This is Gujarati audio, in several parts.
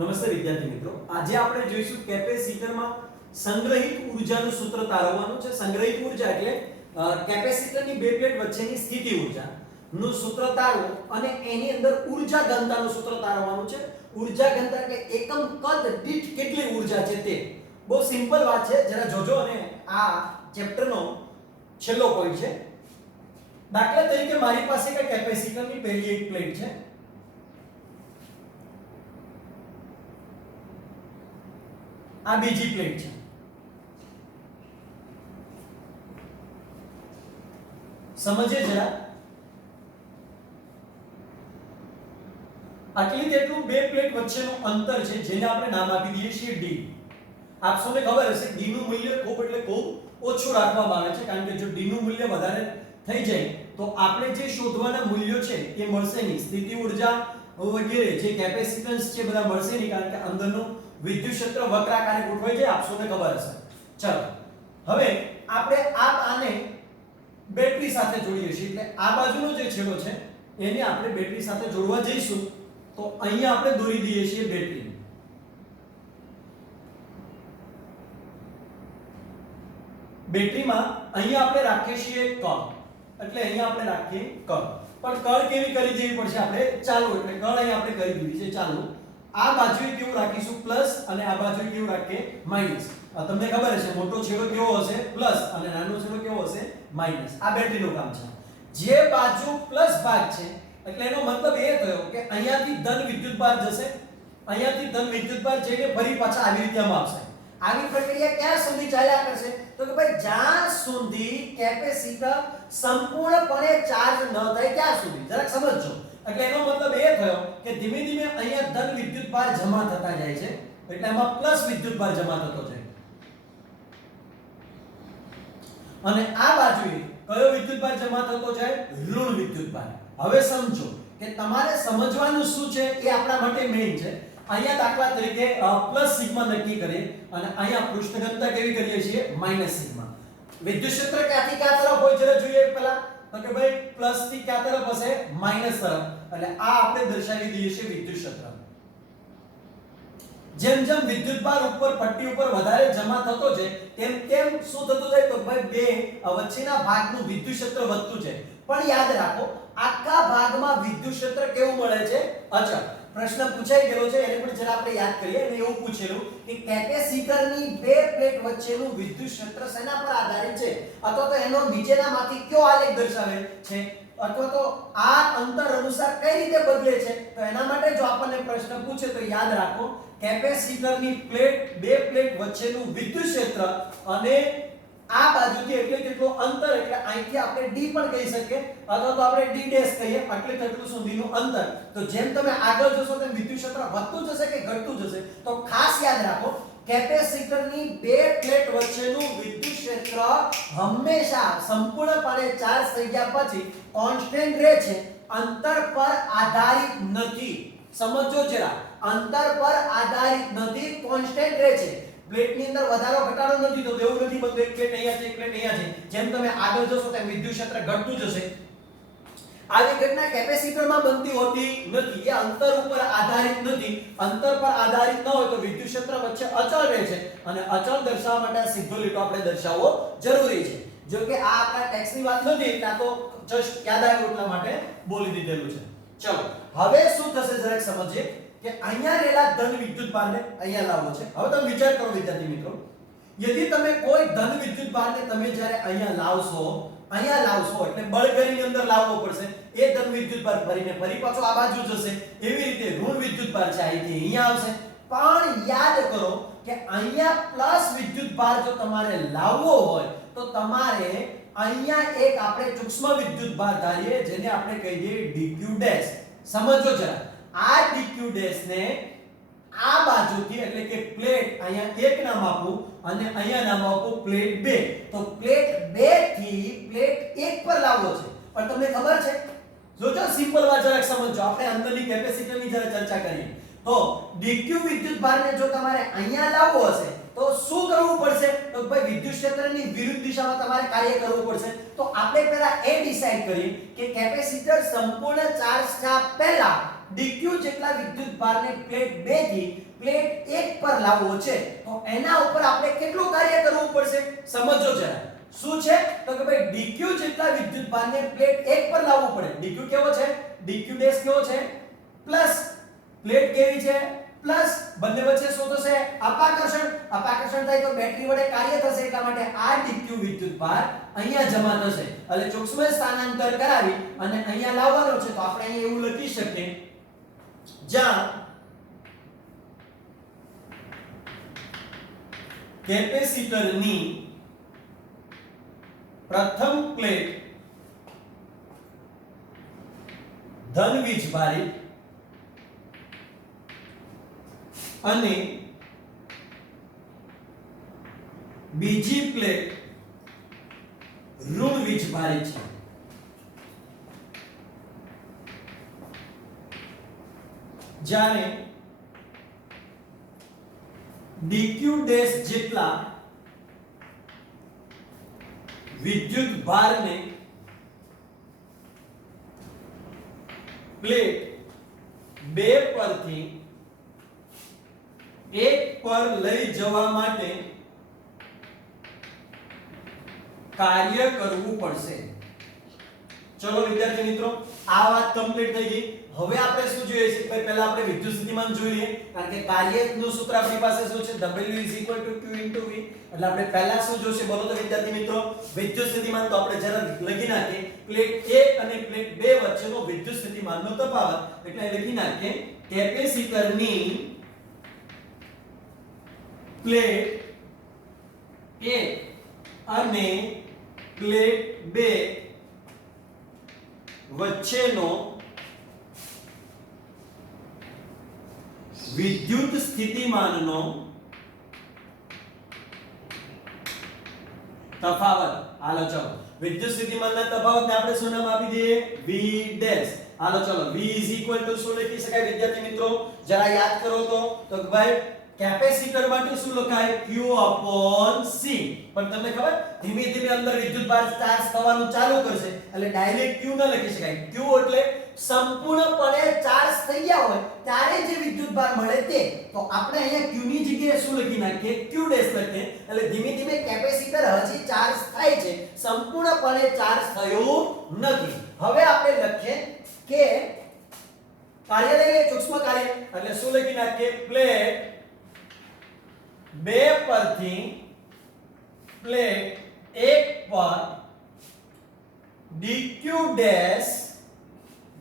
નમસ્તે વિદ્યાર્થી મિત્રો, આજે આપણે જોઈશું કેપેસિટરમાં સંગ્રહિત ઉર્જાનું સૂત્ર તારવવાનું છે. સંગ્રહિત ઉર્જા એટલે કેપેસિટરની બે પ્લેટ વચ્ચેની સ્થિતિ ઉર્જા નું સૂત્ર તારવો અને એની અંદર ઉર્જા ઘનતાનું સૂત્ર તારવવાનું છે. ઉર્જા ઘનતા એટલે એકમ કદ દીઠ કેટલી ઉર્જા છે તે. બહુ સિમ્પલ વાત છે, જરા જોજો અને આ ચેપ્ટરનો છેલ્લો પોઈન્ટ છે. દાખલા તરીકે મારી પાસે કે કેપેસિટરની પહેલી એક પ્લેટ છે, આ બીજી પ્લેટ છે. સમજે જરા, આટલી તેટલું બે પ્લેટ વચ્ચેનું અંતર છે જેને આપણે નામ આપી દઈએ છીએ d. આપ સૌને ખબર હશે d નું મૂલ્ય ખૂબ એટલે ખૂબ ઓછું રાખવામાં આવે છે, કારણ કે જો d નું મૂલ્ય વધારે થઈ જાય તો આપણે જે શોધવાના મૂલ્યો છે એ મળશે નહીં. સ્થિતિ ઉર્જા વગેરે જે કેપેસિટન્સ છે બધા મળશે નહીં, કારણ કે અંદરનું વિદ્યુત ક્ષેત્ર વક્રાકારે ગોઠવાઈ જાય, આપ સૌને ખબર હશે. ચાલો હવે આપણે આને બેટરી સાથે જોડીએ છીએ, એટલે આ બાજુનો જે છેડો છે એને આપણે બેટરી સાથે જોડવા જઈશું. તો અહીંયા આપણે દોરી દઈએ છીએ બેટરી. બેટરીમાં અહીંયા આપણે રાખીએ છીએ કળ, એટલે અહીંયા આપણે રાખીએ કળ. પણ કળ કેવી કરી દેવી પડશે આપણે? ચાલુ, એટલે કળ અહીંયા આપણે કરી દીધી છે ચાલુ. આ બાજુએ કેવું રાખીશું? પ્લસ, અને આ બાજુએ કેવું રાખીએ? માઈનસ. તમને ખબર હશે મોટો છેડો કેવો હશે? પ્લસ, અને નાનો છેડો કેવો હશે? માઈનસ. આ બેટરીનું કામ છે. જે બાજુ પ્લસ ભાગ છે એટલે એનો મતલબ એ થયો કે અહીંયાથી ધન વિદ્યુતભાર જશે, અહીંયાથી ધન વિદ્યુતભાર જઈને ફરી પાછા આવી રીતે આવશે. આવી પ્રક્રિયા ક્યાં સુધી ચાલ્યા કરશે? તો કે ભાઈ જ્યાં સુધી કેપેસિટર સંપૂર્ણપણે ચાર્જ ન થાય ત્યાં સુધી. જરાક સમજજો. એટલે એનો મતલબ એ થયો કે ધીમે ધીમે અહીંયા ધન વિદ્યુતભાર જમા થતા જાય છે, એટલે એમાં પ્લસ વિદ્યુતભાર જમા થતો જાય, અને આ બાજુએ કયો વિદ્યુતભાર જમા થતો જાય? ઋણ વિદ્યુતભાર. હવે સમજો કે તમારે સમજવાનું શું છે એ આપણા માટે મેઈન છે. અહીંયા દાખલા તરીકે પ્લસ સિગ્મા નક્કી કરીએ અને અહીંયા પૃષ્ઠ ઘનતા કેવી કરીએ છીએ? Minus sigma. વિદ્યુત ક્ષેત્ર ક્યાંથી ક્યાં તરફ હોય જરા જોઈએ પહેલા. તો કે ભાઈ પ્લસ થી ક્યાં તરફ હશે? માઈનસ તરફ. એટલે આ આપણે દર્શાવી દઈએ છીએ વિદ્યુત ક્ષેત્ર. જેમ જેમ વિદ્યુતભાર ઉપર પટ્ટી ઉપર વધારે જમા થતો જાય તેમ તેમ શું થતું જાય? તો ભાઈ બે વચ્ચેના ભાગનું વિદ્યુત ક્ષેત્ર વધતું જાય. પણ યાદ રાખો, આખા ભાગમાં વિદ્યુત ક્ષેત્ર કેવું મળે છે? અચળ. પ્રશ્ન પૂછાઈ ગયો છે, એને પણ જરા આપણે યાદ કરીએ. અને એવું પૂછેલું કે કેપેસિટરની બે પ્લેટ વચ્ચેનું વિદ્યુત ક્ષેત્ર શેના પર આધારિત છે, અથવા તો એનો નીચેનામાંથી કયો આલેખ દર્શાવે છે, અથવા તો આ અંતર અનુસાર કઈ રીતે બદલે છે. તો એના માટે જો આપણને પ્રશ્ન પૂછે તો યાદ રાખો, કેપેસિટરની પ્લેટ બે પ્લેટ વચ્ચેનું વિદ્યુત ક્ષેત્ર અને આ બાજુથી એટલે કેટલું અંતર, એટલે અહીંથી આપણે d પણ કહી શકીએ અથવા તો આપણે d ડેશ કહીએ, એટલે કેટલું સુધીનું અંતર. તો જેમ તમે આગળ જશો તેમ વિદ્યુત ક્ષેત્ર વધતું જશે કે ઘટતું જશે? તો ખાસ યાદ રાખો, કેપેસિટરની બે પ્લેટ વચ્ચેનું વિદ્યુત ક્ષેત્ર હંમેશા સંપૂર્ણપણે ચાર્જ થઈ ગયા પછી કોન્સ્ટન્ટ રહે છે, અંતર પર આધારિત નથી. સમજો જરા, અંતર પર આધારિત નથી, કોન્સ્ટન્ટ રહે છે. પ્લેટની અંદર વધારો ઘટાડો નથી થતો, એવું નથી બનતું એક પ્લેટ અહીંયા છે એક પ્લેટ અહીંયા છે. જેમ તમે આગળ જશો તેમ વિદ્યુત ક્ષેત્ર ઘટતું જશે. આવી ઘટના કેપેસિટરમાં બનતી હોતી નથી, એ અંતર ઉપર આધારિત નથી. અંતર પર આધારિત ન હોય તો વિદ્યુત ક્ષેત્ર વચ્ચે અચળ રહે છે, અને અચળ દર્શાવવા માટે આ સીધો લીટો આપણે દર્શાવવો જરૂરી છે. જો કે આ આપણા ટેક્સની વાત નથી, એટલે આ તો જસ્ટ યાદ આવ્યું એટલા માટે બોલી દીધેલું છે. ચલો હવે શું થશે જરાક સમજીએ કે અહીંયા રહેલા ધન વિદ્યુતભારને અહીંયા લાવવો છે. હવે તમે વિચાર કરો વિદ્યાર્થી મિત્રો, યદિ તમે કોઈ ધન વિદ્યુતભારને તમે જ્યારે અહીંયા લાવશો એટલે બળગરીની અંદર લાવવો પડશે. એ ધન વિદ્યુતભાર ફરીને ફરી પાછો આ બાજુ જશે. એવી રીતે ઋણ વિદ્યુતભાર છે અહીંથી અહીંયા આવશે. પણ યાદ કરો કે અહીંયા પ્લસ વિદ્યુતભાર જો તમારે લાવવો હોય તો તમારે અહીંયા એક આપણે સૂક્ષ્મ વિદ્યુતભાર ધારીએ, જેને આપણે કહી દઈએ dq ડેશ. સમજો જરા, આ dq ડેશ ને આ બાજુથી એટલે કે પ્લેટ અહીંયા એક નામ આપું અને અહીંયા નામ આપું પ્લેટ 2. તો પ્લેટ 2 થી પ્લેટ 1 પર લાવવો છે. પણ તમને ખબર છે, જોજો સિમ્પલ વાત જરાક સમજો. આપણે અંદરની કેપેસિટરની જરા ચર્ચા કરીએ તો dq વિદ્યુતભારને જો તમારે અહીંયા લાવવો હશે તો શું કરવું પડશે? તો ભાઈ વિદ્યુત ક્ષેત્રની વિરુદ્ધ દિશામાં તમારે કાર્ય કરવું પડશે. તો આપણે પહેલા એ ડિસાઈડ કરીએ કે કેપેસિટર સંપૂર્ણ ચાર્જ થયા પહેલા dq જેટલા વિદ્યુત ભારને પ્લેટ 2 થી પ્લેટ 1 પર લાવવો છે તો એના ઉપર આપણે કેટલું કાર્ય કરવું પડશે સમજો જરા શું છે તો કે ભાઈ dq જેટલા વિદ્યુત ભારને પ્લેટ 1 પર લાવવું પડે dq કેવો છે dq ડેશ કેવો છે પ્લસ પ્લેટ કેવી છે પ્લસ બંને વચ્ચે શું થશે અપાકર્ષણ થાય તો બેટરી વડે કાર્ય થશે એટલા માટે આ dq વિદ્યુત ભાર અહીંયા જમા થશે એટલે સૂક્ષ્મ સ્થાનાંતર કરાવી અને અહીંયા લાવવાનો છે તો આપણે અહીંયા એવું લખી શકીએ જ્યાં કેપેસિટરની પ્રથમ પ્લેટ ધન વીજભારિત અને બીજી પ્લેટ ઋણ વીજભારિત છે જ્યારે dq ડેશ જેટલા વિદ્યુત ભારને પ્લેટ 2 પરથી 1 પર લઈ જવા માટે કાર્ય કરવું પડશે ચલો વિદ્યાર્થી મિત્રો આ વાત કમ્પ્લીટ થઈ ગઈ હવે આપણે શું જોઈએ છે ભાઈ પહેલા આપણે વિદ્યુત સ્થિતિમાન જોઈ લઈએ કારણ કે કાર્યનું સૂત્ર આપણી પાસે શું છે W q v એટલે આપણે પહેલા શું જોશે બોલો તો વિદ્યાર્થી મિત્રો વિદ્યુત સ્થિતિમાન તો આપણે જરા લખી નાખીએ પ્લેટ 1 અને પ્લેટ 2 વચ્ચેનો વિદ્યુત સ્થિતિમાનનો તફાવત એટલે લખી નાખીએ કેપેસિટરની પ્લેટ 1 અને પ્લેટ 2 વચ્ચેનો વિદ્યુત સ્થિતિમાનનો તફાવત હાલો ચલો વિદ્યુત સ્થિતિમાનના તફાવતને આપણે શું નામ આપી દઈએ v ડેશ હાલો ચલો v શું લખી શકાય વિદ્યાર્થી મિત્રો જરા યાદ કરો તો ભાઈ કેપેસિટર માટે શું લખાય q c પણ તમને ખબર ધીમે ધીમે અંદર વિદ્યુતભાર ચાર્જ થવાનું ચાલુ કરશે એટલે ડાયરેક્ટ q ન લખી શકાય q એટલે સંપૂર્ણપણે ચાર્જ થઈ ગયા હોય ત્યારે જે વિદ્યુતભાર મળે તે તો આપણે અહીંયા q ની જગ્યાએ શું લખી નાખીએ q ડેશ લખીએ એટલે ધીમે ધીમે કેપેસિટર હજી ચાર્જ થાય છે સંપૂર્ણપણે ચાર્જ થયું નથી હવે આપણે લખીએ કે કાર્ય લઈએ સૂક્ષ્મ કાર્ય એટલે શું લખી નાખીએ પ્લેટ 2 પરથી પ્લેટ 1 પર dq ડેશ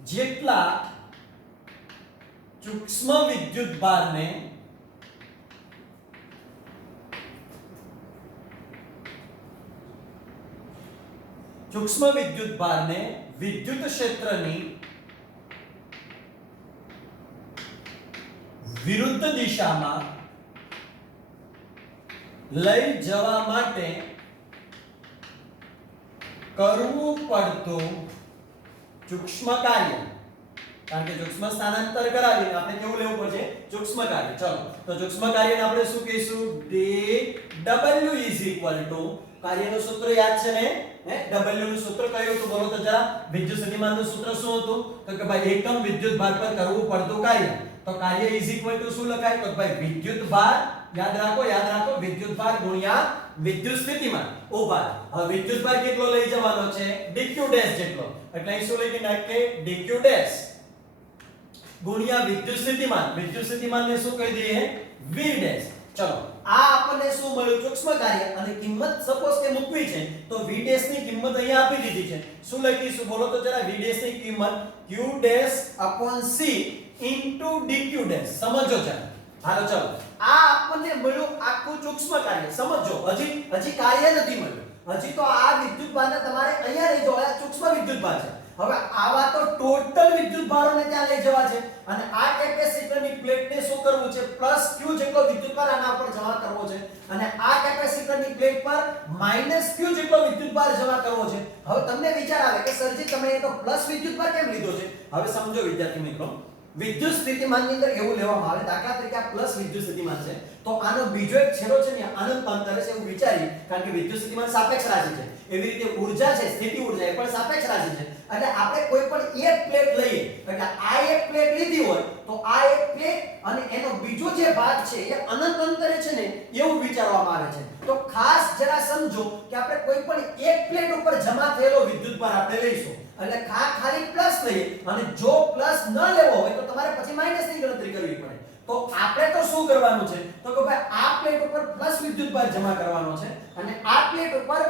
જેટલા સૂક્ષ્મ વિદ્યુતભારને વિદ્યુત ક્ષેત્રની વિરુદ્ધ દિશામાં લઈ જવા માટે કરવું પડતું સૂક્ષ્મ કાર્ય કારણ કે સૂક્ષ્મ સ્થાનાંતર કરાવીને આપણે કેવું લેવું પડશે સૂક્ષ્મ કાર્ય ચલો તો સૂક્ષ્મ કાર્યને આપણે શું કહીશું dw કાર્યનું સૂત્ર યાદ છે ને W નું સૂત્ર કયું હતું બોલો તો જરા વિદ્યુત સ્થિતિમાનનું સૂત્ર શું હતું તો કે ભાઈ એકમ વિદ્યુતભાર પર કરવું પડતું કાર્ય તો કાર્ય શું લખાય તો ભાઈ વિદ્યુતભાર યાદ રાખો વિદ્યુતભાર ગુણ્યા વિદ્યુત સ્થિતિમાન ઉભાર હવે વિદ્યુતભાર કેટલો લઈ જવાનો છે dq ડેશ જેટલો એટલે અહીં શું લખી નાખીએ dq ડેશ ગુણ્યા વિદ્યુત સ્થિતિમાનને શું કહી દઈએ v ડેશ ચલો આ આપણને શું મળ્યું સૂક્ષ્મ કાર્ય અને કિંમત સપોઝ કે મૂકવી છે તો v ડેશ ની કિંમત અહીંયા આપી દીધી છે શું લખીશું બોલો તો જરા v ડેશ ની કિંમત q dash c dq dash સમજો જરા હાલો ચલો આ આપણને મળ્યું આખું સૂક્ષ્મ કાર્ય સમજો હજી કાર્ય નથી મળ્યું હજી તો આ વિદ્યુતભારને તમારે અહીંયા લઈ જવા સૂક્ષ્મ વિદ્યુતભાર છે હવે આવા તો ટોટલ વિદ્યુતભારોને ત્યાં લઈ જવા છે અને આ કેપેસિટરની પ્લેટને શું કરવું છે પ્લસ q જેટલો વિદ્યુતભાર આના પર જમા કરવો છે અને આ કેપેસિટરની પ્લેટ પર માઈનસ q જેટલો વિદ્યુતભાર જમા કરવો છે હવે તમને વિચાર આવે કે સરજી તમે એ તો પ્લસ વિદ્યુતભાર કેમ લીધો છે હવે સમજો વિદ્યાર્થી મિત્રો વિદ્યુત સ્થિતિમાનની અંદર એવું લેવામાં આવે દાખલા તરીકે આ પ્લસ વિદ્યુત સ્થિતિમાન છે તો આનો બીજો એક છેડો છે ને અનંત અંતરે છે એવું વિચારી, કારણ કે વિદ્યુત સ્થિતિમાન સાપેક્ષ રાશિ છે, એવી રીતે ઊર્જા છે, સ્થિતિ ઊર્જા એ પણ સાપેક્ષ રાશિ છે. એટલે આપણે કોઈ પણ એક પ્લેટ લઈએ, એટલે આ એક પ્લેટ લીધી હોય તો આ એક પ્લેટ અને એનો બીજો જે ભાગ છે એ અનંત અંતરે છે ને એવું વિચારવામાં આવે છે. તો ખાસ જરા સમજો કે આપણે કોઈ પણ એક પ્લેટ ઉપર જમા થયેલો વિદ્યુતભાર આપણે લઈશું, એટલે ખાલી પ્લસ લઈએ, અને જો પ્લસ ન લેવો હોય તો તમારે પછી માઈનસ ની ગણતરી કરવી પડે. તો આપણે તો શું કરવાનું છે, તો કે ભાઈ આ પ્લેટ ઉપર પ્લસ વિદ્યુતભાર જમા કરવાનો છે અને આ પ્લેટ ઉપર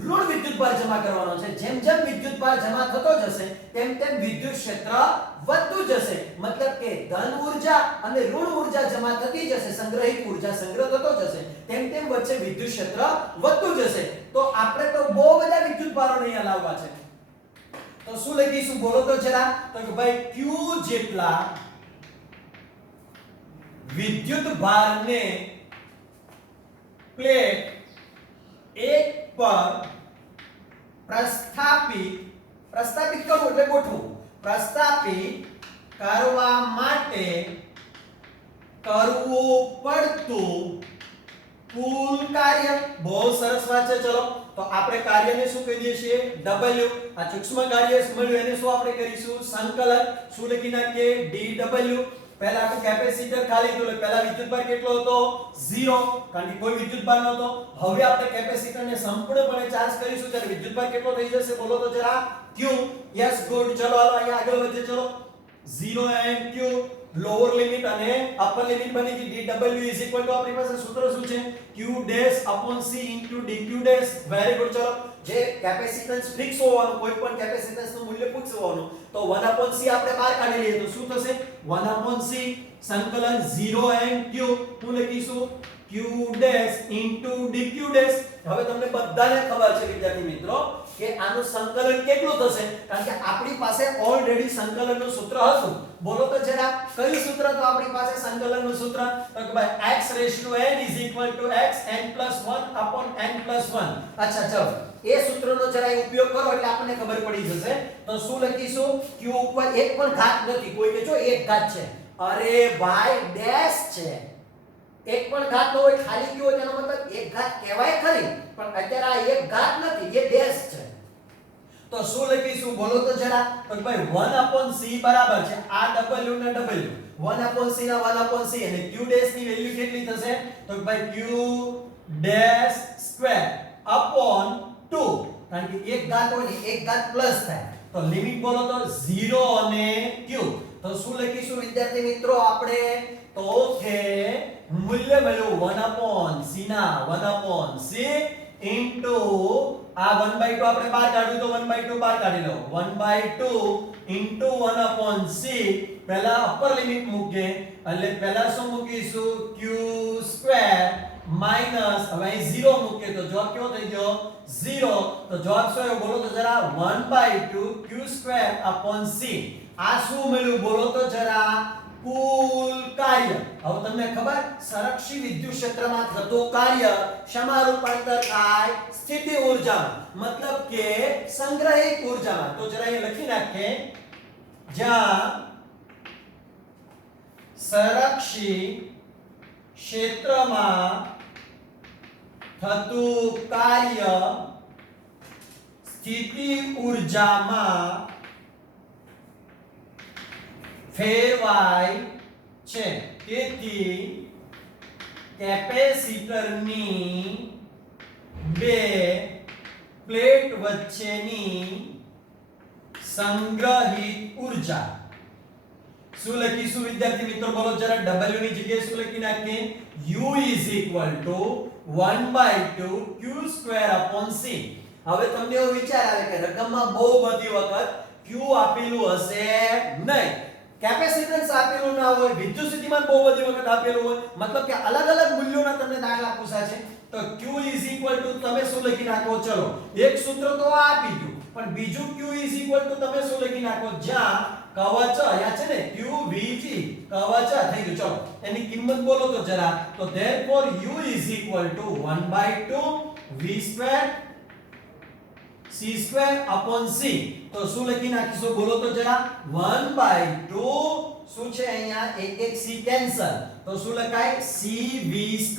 ઋણ વિદ્યુતભાર જમા કરવાનો છે. જેમ જેમ વિદ્યુતભાર જમા થતો જશે તેમ તેમ વિદ્યુત ક્ષેત્ર વધતું જશે. મતલબ કે ધન ઊર્જા અને ઋણ ઊર્જા જમા થતી જશે, સંગ્રહિત ઊર્જા સંગ્રહ થતો જશે, તેમ તેમ વચ્ચે વિદ્યુત ક્ષેત્ર વધતું જશે. તો આપણે તો બહુ બધા વિદ્યુતભારો નહીં લાવવા છે. તો શું લખીશું બોલો તો જરા, તો કે ભાઈ q જેટલા વિદ્યુતભારને પ્લેટ એક પર પ્રસ્થાપિત કરવું એટલે ગોઠવું, પ્રસ્થાપિત કરવા માટે કરવું પડતું કુલ કાર્ય. બહુ સરસ વાત છે. ચલો તો આપણે કાર્યને શું કહી દઈએ છીએ, w. આ સૂક્ષ્મ કાર્ય મળ્યું એને શું આપણે કરીશું, સંકલન. શું લખી નાખીએ, dw. પહેલા આપણું કેપેસિટર ખાલી હતું, એટલે પહેલા વિદ્યુતભાર કેટલો હતો, 0, કારણ કે કોઈ વિદ્યુતભાર નહોતો. હવે આપણે કેપેસિટરને સંપૂર્ણપણે ચાર્જ કરીશું ત્યારે વિદ્યુતભાર કેટલો થઈ જશે બોલો તો જરા, q. Yes good. ચલો હાલો અહીંયા આગળ વધીએ. ચલો 0 and q, લોઅર લિમિટ અને અપર લિમિટ બની ગઈ. dw આપણી પાસે સૂત્ર શું છે, q dash upon c into dq dash. Very good. ચલો જે કેપેસિટન્સ ફિક્સ હોવાનું, કોઈ પણ કેપેસિટન્સ નું મૂલ્ય ફિક્સ હોવાનું, તો 1/c આપણે બહાર કાઢી લઈએ તો શું થશે, 1/c સંકલન 0 and q. શું લખીશું, q dash into dq dash. હવે તમને બધાને ખબર છે વિદ્યાર્થી મિત્રો કે આનું સંકલન કેટલું થશે, કારણ કે આપણી પાસે ઓલરેડી સંકલનનું સૂત્ર હતું. બોલો તો જરા કયું સૂત્ર તો આપણી પાસે સંકલનનું સૂત્ર, તો કે ભાઈ x raised to n is equal to x n plus 1 upon n plus 1. અચ્છા ચલો એ સૂત્રનો જરા ઉપયોગ કરો એટલે આપણને ખબર પડી જશે. તો શું લખીશું, q ઉપર એક પણ ઘાત નથી, કોઈ કે જો એક ઘાત છે, અરે ભાઈ ડેશ છે. એક પણ ઘાત ન હોય, ખાલી q હોય તેનો મતલબ એક ઘાત કહેવાય ખરી, પણ અત્યારે આ એક ઘાત નથી, એ ડેશ છે. તો શું લખીશું બોલો તો જરા, તો ભાઈ 1/c બરાબર છે આ w ને w, 1/c ના 1/c અને q ડેશ ની વેલ્યુ કેટલી થશે, તો ભાઈ q ડેશ સ્ક્વેર upon 2, કારણ કે એક ઘાત હોય ને એક ઘાત પ્લસ થાય, તો લિમિટ બોલો તો 0 અને q. તો શું લખીશું વિદ્યાર્થી મિત્રો આપણે, તો કે મૂલ્ય મળ્યું 1/c ના 1/c into આ 1/2 આપણે બહાર કાઢ્યું તો 1/2 બહાર કાઢી લો, 1/2 into 1/c. પહેલા અપર લિમિટ મૂકીએ એટલે પહેલા શું મૂકીશું, q સ્ક્વેર માઈનસ, હવે અહીં 0 મૂકીએ તો જવાબ કેવો થઈ ગયો, 0. તો જવાબ શું આવ્યો બોલો તો જરા, 1/2 q સ્ક્વેર upon c. આ શું મળ્યું બોલો તો જરા, કુલ કાર્ય. હવે તમને ખબર, સંરક્ષી વિદ્યુત ક્ષેત્રમાં થતું કાર્ય શેમાં રૂપાંતર થાય, સ્થિતિ ઊર્જામાં, મતલબ કે સંગ્રહિત ઊર્જામાં. તો જરા અહીં લખી નાખીએ, જ્યાં સંરક્ષી ક્ષેત્રમાં થતું કાર્ય સ્થિતિ ઊર્જામાં ફેરવાય છે. તેથી કેપેસિટરની બે પ્લેટ વચ્ચેની સંગ્રહિત ઊર્જા. શું લખીશું વિદ્યાર્થી મિત્રો બોલો જરા, w ની જગ્યાએ શું લખી નાખીએ, u is equal to 1/2 q square upon c. હવે તમને એવો વિચાર આવે કે રકમમાં બહુ બધી વખત q આપેલું હશે નહીં, કેપેસિટન્સ આપેલું ના હોય, વિદ્યુત સ્થિતિમાન બહુ બધી વખત આપેલું હોય, મતલબ કે અલગ અલગ મૂલ્યોના તમને દાખલા પૂછા છે. તો q is equal to તમે શું લખી નાખો, ચલો એક સૂત્ર તો આ આપી દઉં, પણ બીજું q is equal to તમે શું લખી નાખો, જ્યાં કવચ અહીંયા છે ને qvg કવચ થઈ ગયું. ચલો એની કિંમત બોલો તો જરા, તો therefore u is equal to 1/2 v square c square upon c. તો શું લખી નાખીશું બોલો તો જરા, 1/2 શું છે અહીંયા એક એક c કેન્સલ તો શું લખાય cv².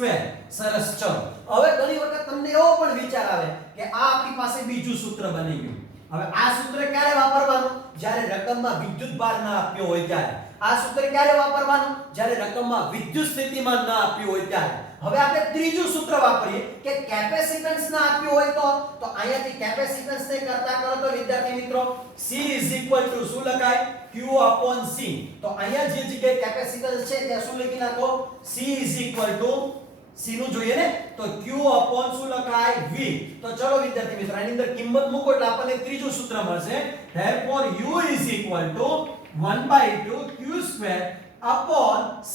સરસ. ચલો હવે ઘણી વખત તમને એવો પણ વિચાર આવે કે આ આપણી પાસે બીજું સૂત્ર બની ગયું. હવે આ સૂત્ર ક્યારે વાપરવાનું? જ્યારે રકમમાં વિદ્યુત ભાર ન આપ્યો હોય ત્યારે. આ સૂત્ર ક્યારે વાપરવાનું? જ્યારે રકમમાં વિદ્યુત સ્થિતિમાન ન આપ્યું હોય ત્યારે. હવે આપણે ત્રીજું સૂત્ર વાપરીએ કે કેપેસિટન્સ ના આપ્યું હોય તો અહીંયાથી કેપેસિટન્સ ને કરતા કરો તો વિદ્યાર્થી મિત્રો C શું લખાય? Q/C. તો અહીંયા જે જગ્યાએ કેપેસિટન્સ છે ત્યાં શું લખી નાખો? C નું જોઈએ ને તો Q/ શું લખાય? V. તો ચલો વિદ્યાર્થી મિત્રો આની અંદર કિંમત મૂકો એટલે આપણને ત્રીજું સૂત્ર મળશે. therefore U = 1/2 Q² upon C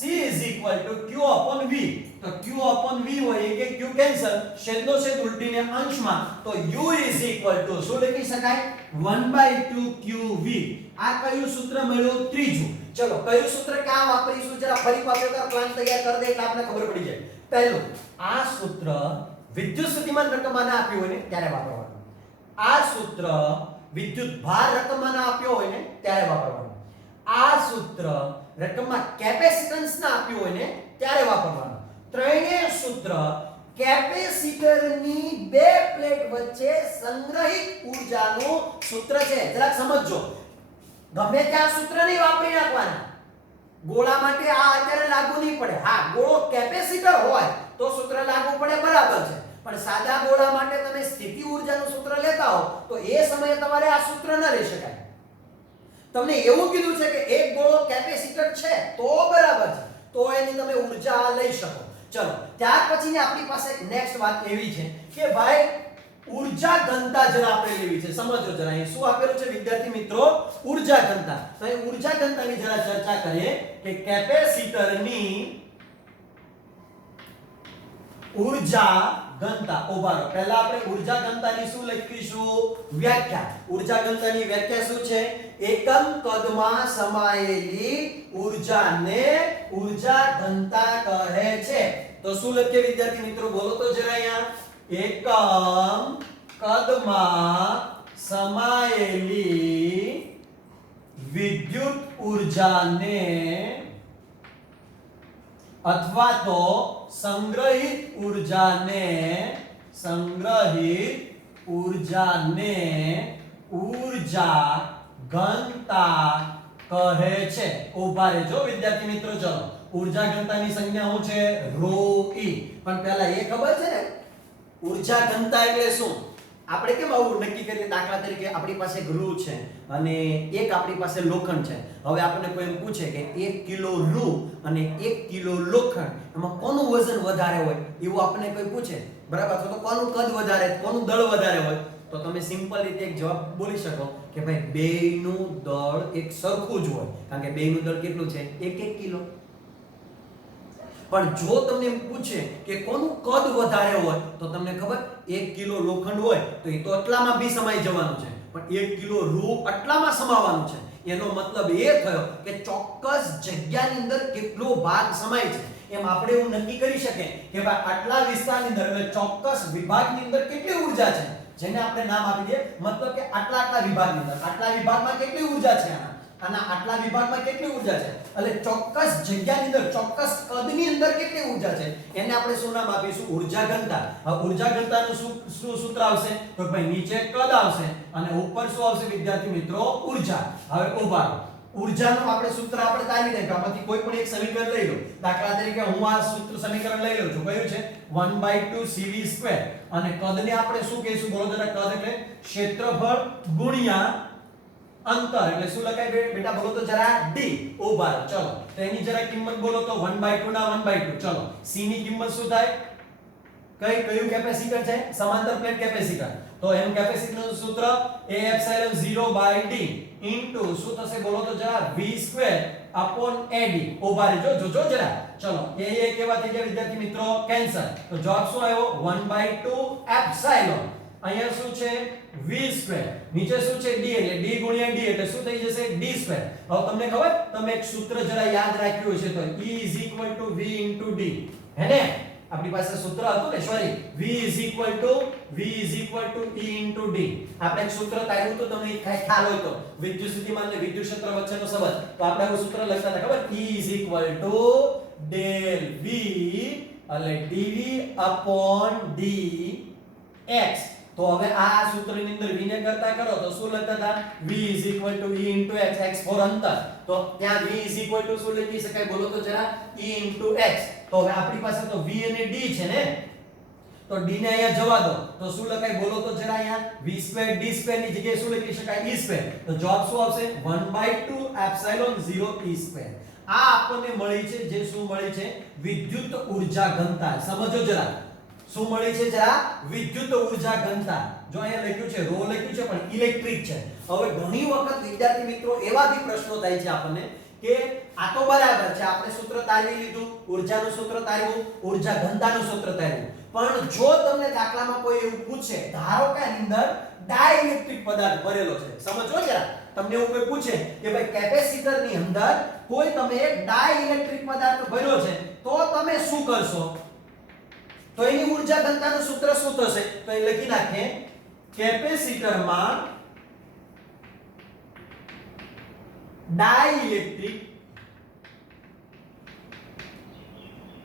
Q/V. તો Q/V હોય એક Q કેન્સલ છેદનો છેદ ઉલટીને અંશમાં તો U શું લખી શકાય? 1/2 QV. આ કયું સૂત્ર મળ્યું? ત્રીજું. ચલો કયું સૂત્ર ક્યાં વાપરીશું જરા ફરી પાછો પ્લાન તૈયાર કરી દે એટલે આપણે ખબર પડી જાય. પહેલું આ સૂત્ર વિદ્યુત સ્થિતિમાન રકમમાં ના આપ્યું હોય ને ત્યારે વાપરવાનું. આ સૂત્ર વિદ્યુત ભાર રકમમાં ના આપ્યો હોય ને ત્યારે વાપરવાનું. આ સૂત્ર રકમમાં કેપેસિટન્સ ના આપ્યું હોય ને ત્યારે વાપરવાનું. ત્રણેય સૂત્ર કેપેસિટરની બે પ્લેટ વચ્ચે સંગ્રહિત ઊર્જાનું સૂત્ર છે. જરાક સમજજો. ગમે ત્યાં સૂત્ર નહીં વાપરી નાખવાના. ગોળા માટે આ અત્યારે લાગુ નહીં પડે. હા, ગોળો કેપેસિટર હોય તો સૂત્ર લાગુ પડે, બરાબર છે. પણ સાદા ગોળા માટે તમે સ્થિતિ ઊર્જાનું સૂત્ર લેતા હો તો એ સમયે તમારે આ સૂત્ર ન લઈ શકાય. તમને એવું કીધું છે કે એક ગોળો કેપેસિટર છે તો બરાબર છે, તો એની તમે ઊર્જા લઈ શકો. ચલો ત્યાર પછીની આપણી પાસે નેક્સ્ટ વાત એવી છે કે ભાઈ ઊર્જા ઘનતા જરા આપણે લેવી છે. સમજો જરા અહીં શું આપેલું છે વિદ્યાર્થી મિત્રો? ઊર્જા ઘનતા. તો અહીં ઊર્જા ઘનતાની જરા ચર્ચા કરીએ કે કેપેસિટરની ઊર્જા ઘનતા. ઉભારો પહેલા આપણે ઊર્જા ઘનતાની શું લખીશું? વ્યાખ્યા. ઊર્જા ઘનતાની વ્યાખ્યા શું છે? એકમ કદમાં સમાયેલી ઊર્જાને ઊર્જા ઘનતા કહે છે. તો શું લખીએ વિદ્યાર્થી મિત્રો? બોલો તો જરા અહીંયા. એકમ કદમાં સમાયેલી વિદ્યુત ઊર્જાને અથવા તો સંગ્રહિત ઊર્જાને ઊર્જા ઘનતા કહે છે. ઉભા રહેજો વિદ્યાર્થી મિત્રો. ચલો ઊર્જા ઘનતાની સંજ્ઞા શું છે? ρe. પણ પહેલા એ ખબર છે ને ઊર્જા ઘનતા એટલે શું? આપણે કેમ આવું નક્કી કરીએ? દાખલા તરીકે આપણી પાસે ગ્લુ છે અને એક આપણી પાસે લોખંડ છે. હવે આપણને કોઈ એમ પૂછે કે 1 કિલો રૂ અને 1 કિલો લોખંડ એમાં કોનું વજન વધારે હોય એવું આપણને કોઈ પૂછે, બરાબર? તો કોનું કદ વધારે, કોનું દળ વધારે હોય? તો તમે સિમ્પલ રીતે એક જવાબ બોલી શકો કે ભાઈ બેયનું દળ એક સરખું જ હોય, કારણ કે બેયનું દળ કેટલું છે? 1 કિલો. પણ જો તમને એમ પૂછે કે કોનું કદ વધારે હોય તો તમને ખબર 1 કિલો લોખંડ હોય તો એ તો આટલામાં બી સમાઈ જવાનું છે, પણ 1 કિલો રૂ આટલામાં સમાવવાનું છે. એનો મતલબ એ થયો કે ચોક્કસ જગ્યાની અંદર કેટલો ભાગ સમાય છે. એમ આપણે એવું નક્કી કરી શકીએ કે ભાઈ આટલા વિસ્તારની અંદર એટલે ચોક્કસ વિભાગની અંદર કેટલી ઊર્જા છે જેને આપણે નામ આપી દઈએ. મતલબ કે આટલા વિભાગની અંદર આટલા વિભાગમાં કેટલી ઊર્જા છે, આના આટલા વિભાગમાં કેટલી ઊર્જા છે, એટલે ચોક્કસ જગ્યાની અંદર ચોક્કસ કદની અંદર કેટલી ઊર્જા છે એને આપણે શું નામ આપીશું? ઊર્જા ઘનતા. હવે ઊર્જા ઘનતાનું શું સૂત્ર આવશે? તો ભાઈ નીચે કદ આવશે અને ઉપર શું આવશે વિદ્યાર્થી મિત્રો? ઊર્જા. હવે ઉભા ઊર્જાનું આપણે સૂત્ર આપણે તારી દઈએ. આમાંથી કોઈ પણ એક સમીકરણ લઈ લો. દાખલા તરીકે હું આ સૂત્ર સમીકરણ લઈ લઉં છું. કયું છે? 1/2 cv² અને કદને આપણે શું કહીશું? બોલો જરા. કદ એટલે ક્ષેત્રફળ ગુણ્યા અંતર. એટલે શું લખાય બેટા? બોલો તો જરા. d. ઉભા રહો. ચલો તો એની જરા કિંમત બોલો તો 1/2 ના 1/2. ચલો c ની કિંમત શું થાય? કયું કેપેસિટર છે? સમાંતર પ્લેટ કેપેસિટર. તો એનું કેપેસિટરનું સૂત્ર a epsilon 0/d ઇન્ટુ શું થશે? બોલો તો જરા. v² upon ad. ઉભા રહેજો, જોજો જરા. ચલો એ કેવા થઈ ગયા વિદ્યાર્થી મિત્રો? કેન્સલ. તો જવાબ શું આવ્યો? 1/2 epsilon. અહીંયા શું છે? v². નીચે શું છે? d. એટલે d ગુણ્યા d એટલે શું થઈ જશે? d². હવે તમને ખબર? તમે એક સૂત્ર જરા યાદ રાખ્યું હશે તો e = v * d. હે ને? આપણી પાસે સૂત્ર હતું ને, સોરી, V E * D. આપણે એક સૂત્ર તાર્યું તો તમને ખ્યાલ હોય તો વિદ્યુત સ્થિતિમાન અને વિદ્યુત ક્ષેત્ર વચ્ચેનો સંબંધ. તો આપણે આવું સૂત્ર લખતા હતા ખબર, E = del V એટલે dV/dx. તો હવે આ સૂત્રની અંદર v ને કરતા કરો તો શું લખતા હતા, V = E * x, x for અંતર. તો ત્યાં V શું લખી શકાય બોલો તો જરા, E * x. તો હવે આપણી પાસે તો V અને D છે ને, તો D ને અહીંયા જવા દો તો શું લખાય બોલો તો જરા, અહીંયા V2 D2 ની જગ્યાએ શું લખી શકાય, E2. તો જવાબ શું આવશે, 1/2 ε0 E2. આ આપણને મળી છે, જે શું મળી છે, વિદ્યુત ઊર્જા ઘનતા. સમજો જરા, શું મળી છે જરા, વિદ્યુત ઊર્જા ઘનતા. જો અહીંયા લખ્યું છે ρ લખ્યું છે પણ ઇલેક્ટ્રિક છે. હવે ઘણી વખત વિદ્યાર્થી મિત્રો એવા બી પ્રશ્નો થાય છે આપણને કે આ તો બરાબર છે, આપણે સૂત્ર તારવી લીધું, ઊર્જાનું સૂત્ર તાર્યું, ઊર્જા ઘનતાનું સૂત્ર તાર્યું, પણ જો તમને દાખલામાં કોઈ એવું પૂછે, ધારો કે આની અંદર ડાઇલેક્ટ્રિક પદાર્થ ભરેલો છે, સમજો જરા, તમને એવું કોઈ પૂછે કે ભાઈ કેપેસિટર ની અંદર કોઈ તમે એક ડાઇલેક્ટ્રિક પદાર્થ ભર્યો છે, તો તમે શું કરશો, તો એની ઊર્જા ઘનતાનું સૂત્ર શું થશે, તો એ લખી નાખીએ, કેપેસિટરમાં ડાઇલેક્ટ્રિક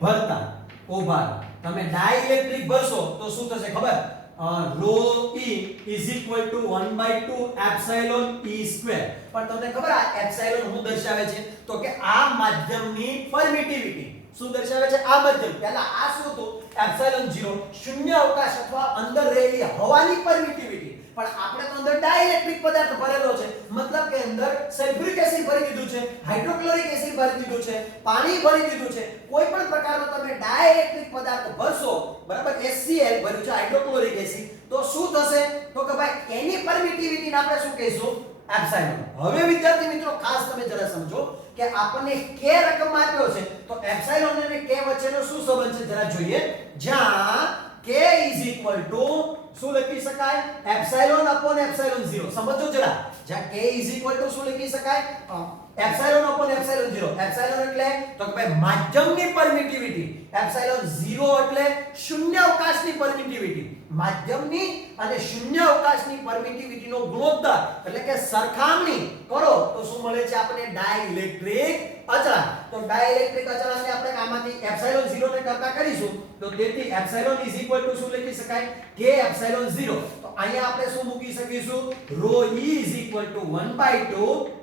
ભરતા, ઉભા તમે ડાઇલેક્ટ્રિક ભરશો તો શું થશે ખબર, ρ E = 1/2 એપ્સિલોન E2. પણ તમને ખબર આ એપ્સિલોન શું દર્શાવે છે, તો કે આ માધ્યમની પરમિટિવિટી. શું દર્શાવે છે, આ માધ્યમ. પહેલા આ શું હતું, એપ્સિલોન 0 શૂન્ય અવકાશ અથવા અંદર રહેલી હવાની પરમિટિવિટી. પણ આપણે તો અંદર ડાઇલેક્ટ્રિક પદાર્થ ભરેલો છે, મતલબ કે અંદર સલ્ફ્યુરિક એસિડ ભરી દીધું છે, હાઇડ્રોક્લોરિક એસિડ ભરી દીધું છે, પાણી ભરી દીધું છે. કોઈ પણ પ્રકારનો તમે ડાઇલેક્ટ્રિક પદાર્થ ભરશો, બરાબર, HCl ભર્યું છે, હાઇડ્રોક્લોરિક એસિડ, તો શું થશે, તો કે ભાઈ એની પરમિટિવિટીને આપણે શું કહીશું, એપ્સિલોન. હવે વિદ્યાર્થી મિત્રો ખાસ તમે જરા સમજો કે આપણને k રકમ આપ્યો છે, તો એપ્સિલોન અને k વચ્ચેનો શું સંબંધ છે જરા જોઈએ. જ્યાં k = શું લખી શકાય, એપ્સિલોન / એપ્સિલોન 0. સમજો જરા, જ્યાં k = શું લખી શકાય, એપ્સિલોન / એપ્સિલોન 0. એપ્સિલોન એટલે તો કે ભાઈ માધ્યમની પરમિટિવિટી, એપ્સિલોન 0 એટલે શૂન્ય અવકાશની પરમિટિવિટી. માધ્યમની અને શૂન્ય અવકાશની પરમિટિવિટીનો ગુણોત્તર એટલે કે સરખામણી કરો તો શું મળે છે આપણને, ડાઇલેક્ટ્રિક અચળાંક. તો ડાઇલેક્ટ્રિક અચળાંકને આપણે આમાંથી એપ્સિલોન 0 ને કરતા કરીશું, તો તેથી એપ્સિલોન = શું લખી શકાય, k એપ્સિલોન 0. તો અહીંયા આપણે શું મૂકી શકીશું, ρ E = 1/2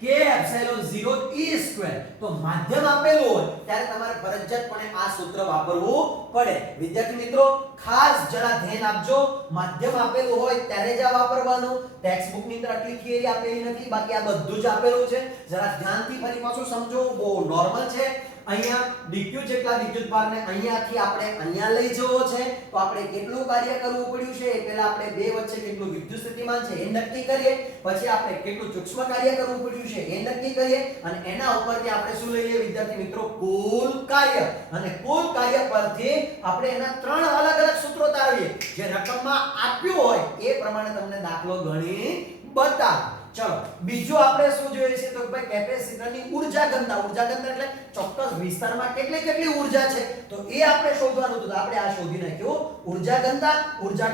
k એપ્સિલોન 0 E2. તો માધ્યમ આપેલું હોય ત્યારે તમારે ફરજિયાતપણે આ સૂત્ર વાપરવું પડે. વિદ્યાર્થી મિત્રો ખાસ જરા ધ્યાન આપજો, માધ્યમ આપેલું હોય ત્યારે જ આ વાપરવાનું. ટેક્સ્ટ બુક ની અંદર આટલી થિયરી આપેલી નથી, બાકી આ બધું જ આપેલું છે. જરા ધ્યાનથી ફરી પાછું સમજો, બહુ નોર્મલ છે. અહીંયા dq જેટલા વિદ્યુતભારને અહીંયાથી આપણે અહીંયા લઈ જવો છે, તો આપણે કેટલું કાર્ય કરવું પડ્યું છે, એ પહેલા આપણે બે વચ્ચે કેટલું વિદ્યુત સ્થિતિમાન છે એ નક્કી કરીએ, પછી આપણે કેટલું સૂક્ષ્મ કાર્ય કરવું પડ્યું છે એ નક્કી કરીએ, અને એના ઉપરથી આપણે શું લઈએ વિદ્યાર્થી મિત્રો, કુલ કાર્ય. અને કુલ કાર્ય પરથી આપણે એના ત્રણ અલગ અલગ સૂત્રો તારવીએ, જે રકમમાં આપ્યું હોય એ પ્રમાણે તમને દાખલો ગણી બતાવ. ચલો બીજું આપણે શું જોઈએ છે, તો ભાઈ કેપેસિટરની ઊર્જા ઘનતા. ઊર્જા ઘનતા એટલે ચોક્કસ વિસ્તારમાં કેટલી ઊર્જા છે, તો એ આપણે શોધવાનું હતું. તો આપણે આ શોધી નાખ્યું, ઊર્જા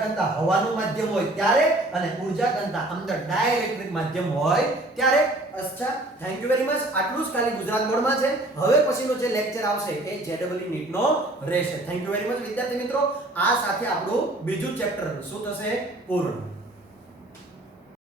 ઘનતા હવાનું માધ્યમ હોય ત્યારે, અને ઊર્જા ઘનતા અંદર ડાઇલેક્ટ્રિક માધ્યમ હોય ત્યારે. અચ્છા, થેન્ક યુ વેરી મચ. આટલું જ ખાલી ગુજરાત બોર્ડમાં છે. હવે પછીનો જે લેક્ચર આવશે એ JEE NEET નો રહેશે. થેન્ક યુ વેરી મચ વિદ્યાર્થી મિત્રો. આ સાથે આપણું બીજું ચેપ્ટર શું થશે, પૂર્ણ.